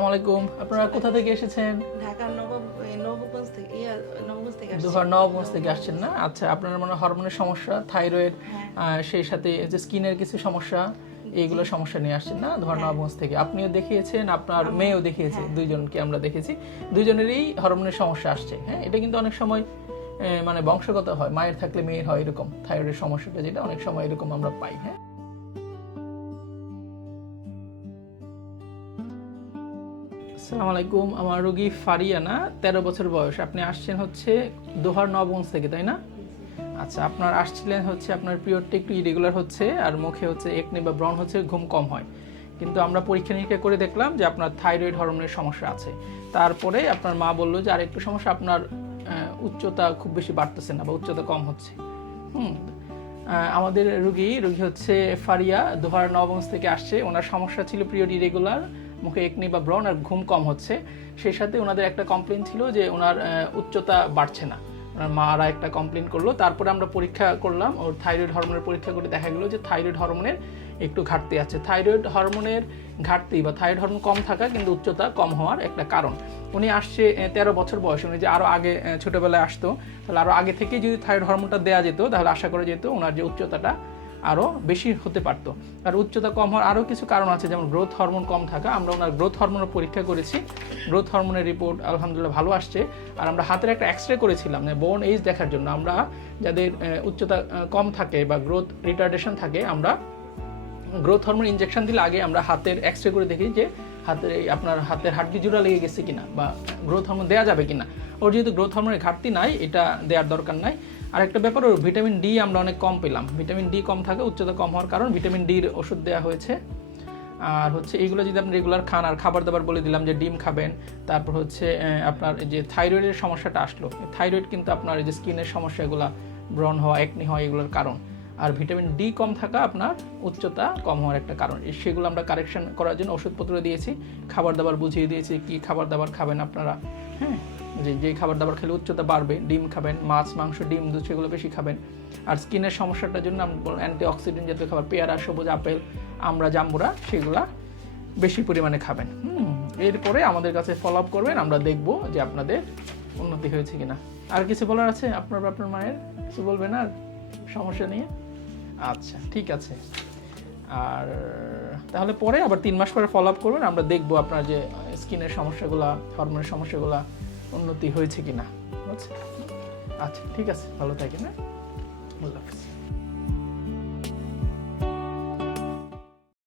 আলাইকুম আপনারা কোথা থেকে এসেছেন? ঢাকার নবগঞ্জ থেকে নবগঞ্জ থেকে আসছি। নবগঞ্জ থেকে আসছেন না? আচ্ছা আপনার মানে হরমোনের সমস্যা থাইরয়েড হ্যাঁ। সেই সাথে যে স্কিনের কিছু সমস্যা এইগুলো সমস্যা নিয়ে আসছেন না ধর হ্যাঁ। থেকে? আপনিও দেখিয়েছেন আপনার মেয়েও দেখিয়েছে দুইজনকে আমরা দেখেছি। দুইজনেরই হরমোনের সমস্যা আসছে হ্যাঁ? এটা কিন্তু অনেক সময় মানে বংশগত হয় মায়ের থাকলে মেয়ের হয় এরকম থাইরয়েডের সমস্যাটা যেটা অনেক সময় এরকম আমরা পাই হ্যাঁ? আসসালামু আলাইকুম আমার রোগী ফারিয়ানা, তেরো বছর বয়স। আপনি আসছেন হচ্ছে দোহার নবগঞ্জ থেকে, তাই না? আচ্ছা আপনার আসছিলেন হচ্ছে আপনার পিরিয়ডটা একটু ইরেগুলার হচ্ছে, আর মুখে হচ্ছে একনি বা ব্রণ হচ্ছে, ঘুম কম হয়। কিন্তু আমরা পরীক্ষা নিরীক্ষা করে দেখলাম যে আপনার থাইরয়েড হরমোনের সমস্যা আছে। তারপরে আপনার মা বলল যে আরেকটু সমস্যা, আপনার উচ্চতা খুব বেশি বাড়তেছে না বা উচ্চতা কম হচ্ছে। হুম আমাদের রুগী রুগী হচ্ছে ফারিয়া, দোহার নবগঞ্জ থেকে আসছে। ওনার সমস্যা ছিল পিরিয়ড ইরেগুলার মুখে একনি বা ব্রণ আর ঘুম কম হচ্ছে, সেই সাথে ওনাদের একটা কমপ্লেন ছিল যে ওনার উচ্চতা বাড়ছে না। ওনার মারা একটা কমপ্লেন করল। তারপরে আমরা পরীক্ষা করলাম, ওর থাইরয়েড হরমোনের পরীক্ষা করে দেখা গেলো যে থাইরয়েড হরমোনের একটু ঘাটতি আছে। থাইরয়েড হরমোনের ঘাটতি বা থাইরয়েড হরমোন কম থাকা কিন্তু উচ্চতা কম হওয়ার একটা কারণ। উনি আসছে তেরো বছর বয়স। উনি যে আরও আগে ছোটোবেলায় আসতো, তাহলে আরও আগে থেকেই যদি থাইরয়েড হরমোনটা দেওয়া যেত, তাহলে আশা করা যেত ওনার যে উচ্চতাটা আরও বেশি হতে পারত। আর উচ্চতা কম হওয়ার আরও কিছু কারণ আছে, যেমন গ্রোথ হরমোন কম থাকা। আমরা ওনার গ্রোথ হরমোনের পরীক্ষা করেছি। গ্রোথ হরমোনের রিপোর্ট আলহামদুলিল্লাহ ভালো আসছে। আর আমরা হাতের একটা এক্স রে করেছিলাম মানে বোন এইজ দেখার জন্য। আমরা যাদের উচ্চতা কম থাকে বা গ্রোথ রিটার্ডেশন থাকে, আমরা গ্রোথ হরমোন ইঞ্জেকশন দিলে আগে আমরা হাতের এক্স রে করে দেখি যে হাতের আপনার হাতের হাড্ডি জোড়া লেগে গেছে কিনা বা গ্রোথ হরমোন দেওয়া যাবে কিনা। ওর যেহেতু গ্রোথ হরমোনের ঘাটতি নাই, এটা দেওয়ার দরকার নাই। আর একটা ব্যাপার, ওর ভিটামিন ডি আমরা অনেক কম পেলাম। ভিটামিন ডি কম থাকে উচ্চতা কম হওয়ার কারণ ভিটামিন ডির ওষুধ দেওয়া হয়েছে। আর হচ্ছে এইগুলো যদি আপনি রেগুলার খান, আর খাবার দাবার বলে দিলাম যে ডিম খাবেন, তারপর হচ্ছে আপনার যে থাইরয়েডের সমস্যাটা আসলো। থাইরয়েড কিন্তু আপনার যে স্কিনের সমস্যাগুলো, ব্রণ হওয়া একনি হওয়া, এগুলোর কারণ। আর ভিটামিন ডি কম থাকা আপনার উচ্চতা কম হওয়ার একটা কারণ। সেগুলো আমরা কারেকশন করার জন্য ওষুধপত্র দিয়েছি, খাবার দাবার বুঝিয়ে দিয়েছি, কি খাবার দাবার খাবেন আপনারা হ্যাঁ? যে যে খাবার দাবার খেলে উচ্চতা বাড়বে, ডিম খাবেন, মাছ, মাংস, ডিম, দুধ, সেগুলো বেশি খাবেন। আর স্কিনের সমস্যাটার জন্য অ্যান্টি অক্সিডেন্ট জাতীয় খাবার, পেয়ারা, সবুজ আপেল, আমরা জাম্বুরা, সেগুলা বেশি পরিমাণে খাবেন। এরপরে আমাদের কাছে ফলো আপ করবেন, আমরা দেখব যে আপনাদের উন্নতি হয়েছে কিনা। আর কিছু বলার আছে আপনার আপনার মায়ের? কিছু বলবেন আর সমস্যা নিয়ে? আচ্ছা ঠিক আছে। আর তাহলে পরে আবার তিন মাস পরে ফলো আপ করবেন, আমরা দেখব আপনার যে স্কিনের সমস্যাগুলো হরমোনের সমস্যাগুলো উন্নতি হয়েছে কিনা। আচ্ছা আচ্ছা ঠিক আছে, ভালো থাকেন হ্যাঁ? আল্লাহ হাফিজ।